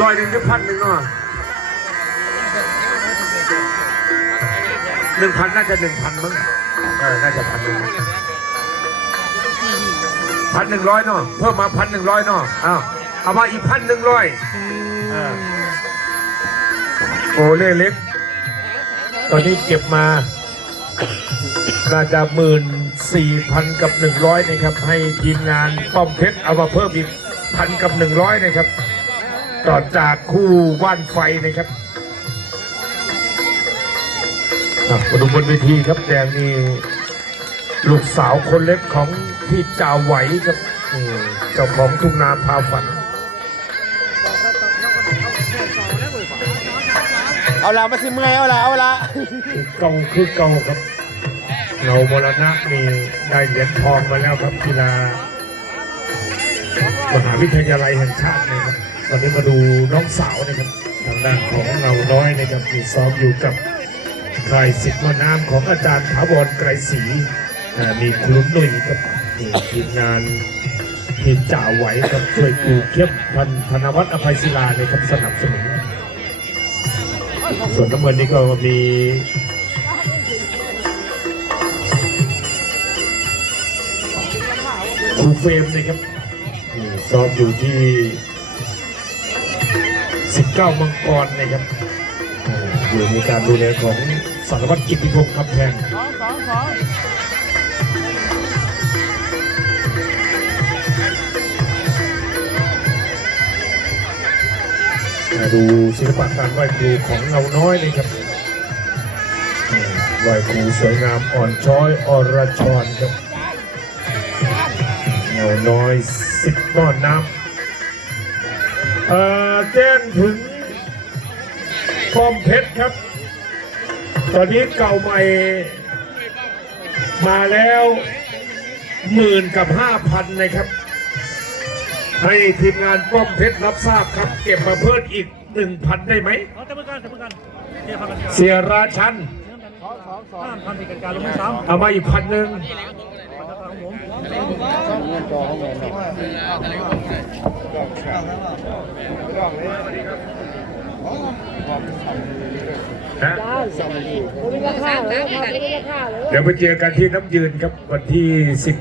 ร้อยหนึ่งหรือพันหนึ่งเนาะหนึ่งพันน่าจะหนึ่งพันมั้งเออน่าจะพันหนึ่งพันหนึ่งร้อยเนาะเพิ่มมาพันหนึ่งร้อยเนาะอ้าวเอามาอีกพันหนึ่งร้อยเออโอเล่เล็ก ตอนนี้เก็บมาน่าจะหมื่นสี่พันกับหนึ่งร้อยนะครับ ให้ทีมงานป้อมเพชรเอามาเพิ่มอีกพันกับหนึ่งร้อยนะครับ ต่อจากคู่ว่านไฟนะครับอะมาดูบนเวทีครับแดงนี่ลูกสาวคนเล็กของพี่จ่าไหวครับนี่เจ้าของทุ่งนาพาฝัน เอาละมาสิเมื่อยเอาละเอาละเก่าคือเก่าครับเงามรณะนี่ได้เหรียญทองมาแล้วครับกีฬามหาวิทยาลัยแห่งชาตินะครับ วันนี้มาดูน้องสาวนะครับทางด้านของเงาน้อยนะครับที่ซ้อมอยู่กับค่ายสิทธิ์มน้ำของอาจารย์ถาวรไกรศรีมีครูหนุ่ยครับทีมงานทีมจ่าไหวครับช่วยปลูกเข้มพันธนวัฒน์อภัยศิลาในครับสนับสนุนส่วนน้ำเงินนี่ก็มีครูเฟรมนะครับนี่ซ้อมอยู่ที่ 19 มังกรนะครับอยู่ในการดูแลของสารวัตรกิติพงศ์คำแพงสองมาดูศิลปะการไหว้ครูของเงาน้อยนะครับไหว้ครูสวยงามอ่อนช้อยอรชรครับเงาน้อยสิบก้อนน้ำ แจ้งถึงฟอมเพชรครับ ตอนนี้เก่าใหม่ มาแล้วหมื่นกับห้าพันนะครับ ให้ทีมงานป้อมเพชรรับทราบครับ เก็บมาเพิ่มอีกหนึ่งพันได้ไหมเอาแต่เมื่อกันแต่เมื่อกันเดี๋ยวพันกันเสียราชันสองสองสองห้ามพันผิดกันการลงมือซ้ำเอามาอีกพันหนึ่งของผม เงินจอของเงินนะมีราคาเลยครับมีราคาเลยเดี๋ยวไปเจอกันที่น้ำยืนครับวันที่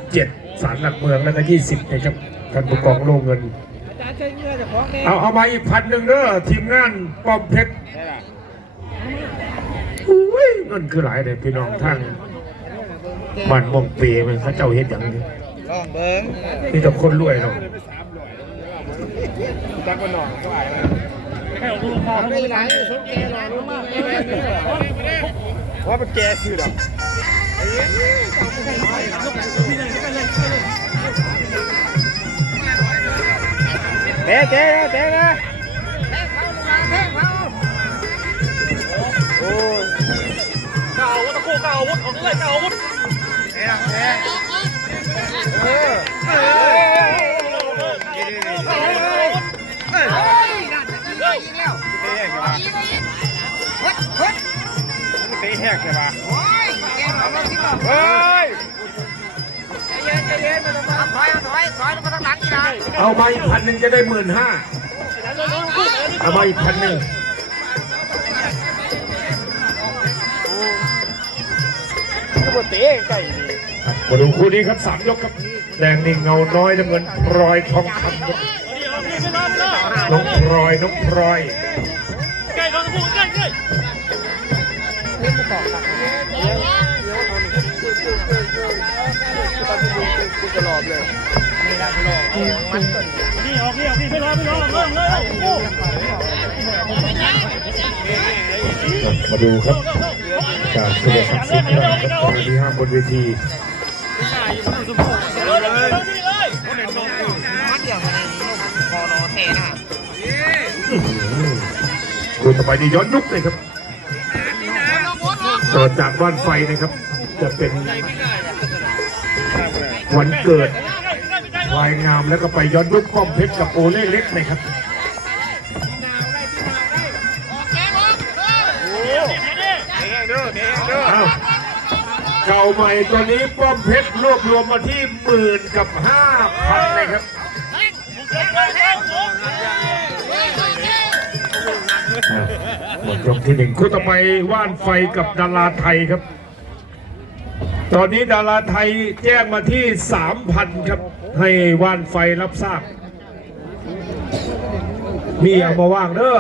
17ศาลหลักเมืองแล้วก็ 20นะครับท่านผู้กองโลงเงินอาจารย์ใช้เงื่อจากของแน่เอาเอามาอีกพันหนึ่งเด้อทีมงานป้อมเพชรอุ้ยเงินคือหลายเลยพี่น้องทั้งบ้านม่วงเปรมันเขาเจ้าเฮ็ดอย่างนี้ ลองเบิ้งนี่แต่คนรวยเนาะจักวันหนองก็อะไรแค่เอาลูกค้าไม่ไหลสนแกหน่อยรู้มากว่าเป็นแกคือหรอเตะเตะเตะนะโอ้ยเก่าวัตะโคเก่าอาวุธของเลยเก่าอาวุธเตะเตะ เออเออเตะแหกใช่ปะเฮ้ยเอามาอีกพันหนึ่งจะได้หมื่นห้าเอามาอีกพันหนึ่งก็บ่เตะไก่นี่ มาดูคู่นี้ครับสามยกครับแดงนี่เงาน้อยน้ำเงินพลอยทองคำครับน้องพลอยน้องพลอยใกล้กันพูดใกล้ใกล้กูจะหลอบเลยนี่ออกนี่ออกนี่ไม่รอไม่รอเริ่มเลยโอ้มาดูครับการแสดงศักดิ์ศรีครั้งที่ห้าบนเวที คนเห็นนมอยู่ดูต่อไปนี่ย้อนยุคเลยครับต่อจากบ้านไฟนะครับ จะเป็นวันเกิดวายงามแล้วก็ไปย้อนยุคป้อมเพชรกับโอเล่เล็กนะครับ เก่าใหม่ตัวนี้ป้อมเพชรรวบรวมมาที่หมื่นกับห้าพันเลยครับเฮ้ยอะหมดยกที่หนึ่งคู่ต่อไปว่านไฟกับดาราไทยครับ ตอนนี้ดาราไทยแจ้งมาที่สามพันครับให้ว่านไฟรับทราบ มีเอามาว่างเด้อ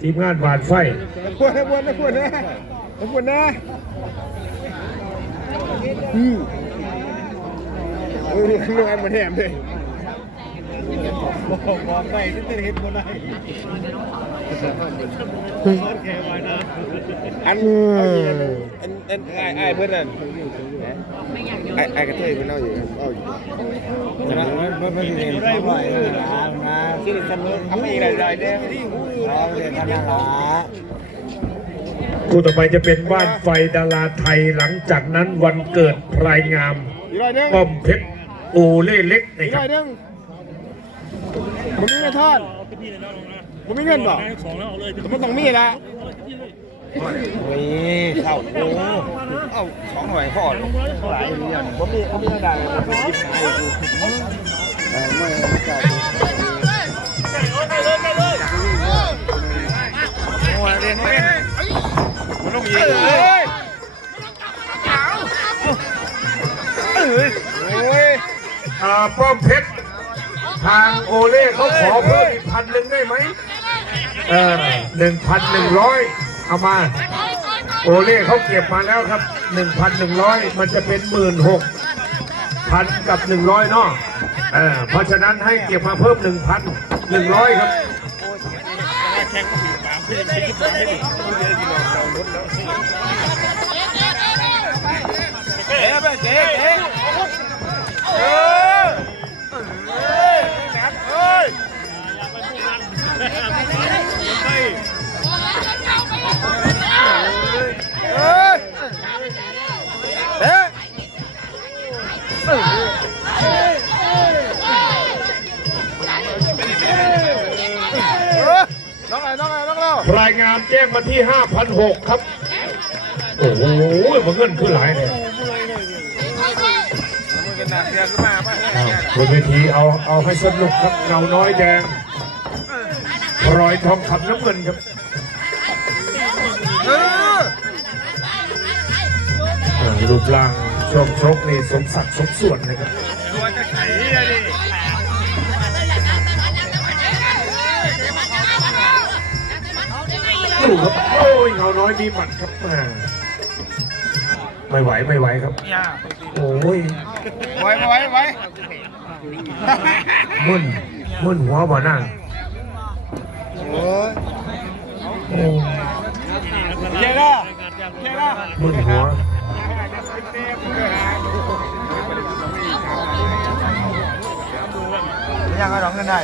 ทีมงานหวานไฟปวดนะปวดนะปวดนะปวดนะ อืมเออนี่ข้างนมันแหมเลยบอกบอกไปที่เห็นคนไหนแค่ไว้นะอันอันอันไอ้ไอ้เพื่อนนั่นไอ้ไอ้กระเทยมันเอาอยู่เอาอยู่ใช่ไหมมันมันเรียนได้บ่อยนะมาที่ทำทำอะไรอะไรเด้ที่หูเราเรียนกันนะ คู่ต่อไปจะเป็นว่านไฟดาราไทยหลังจากนั้นวันเกิดพรายงามอีกหน่อยนึงป้อมเพชรโอเล่เล็กนะอีกคหรัน่อบยนึงมันมีเงินทอนเอาพี่เลยนะลงนะมันมีเงินบ่สองแล้วเอาเลยมันต้องมีละมีเข้าโอ้เอาสองหน่วยพอหลายอย่างผมมีผมมีกระดาษผมมียิบให้ดูเออไม่จ่ายโอ้ยเรียนไม่เป็น มันต้องยิงเลยเอ้ยโอ้ยอ่าป้อมเพชรทางโอเล่เขาขอเพิ่มอีกพันหนึ่งได้ไหมเออหนึ่งพันหนึ่งร้อยเอามา โอเล่เขาเก็บมาแล้วครับหนึ่งพันหนึ่งร้อยมันจะเป็นหมื่นหกพันกับหนึ่งร้อยเนาะเออเพราะฉะนั้นให้เก็บมาเพิ่มหนึ่งพันหนึ่งร้อยครับ แข่งกับผีปากเพื่อนคิดว่าให้ดิ เจ๊ไปเจ๊ รายงานแจ้งมาที่5,600ครับ โอ้โหมันเงินขึ้นหลายเลยมือกันหนักเรียนขึ้นมาป่ะบนเวทีเอาเอาให้สนุกครับเงาน้อยแดงรอยทองคำน้ำเงินครับเอออ่ารูปร่างช่วงชกนี่สมศักดิ์สมส่วนเลยครับ เงาน้อยมีหมัดครับอ่าไม่ไหวไม่ไหวครับ โอ้ยไว้ไว้ไว้มึนมึนหัวบ่หน้าโอ้ยโอ้เจ๊ล่ะเจ๊ล่ะมึนหัวยังไงร้องกันได้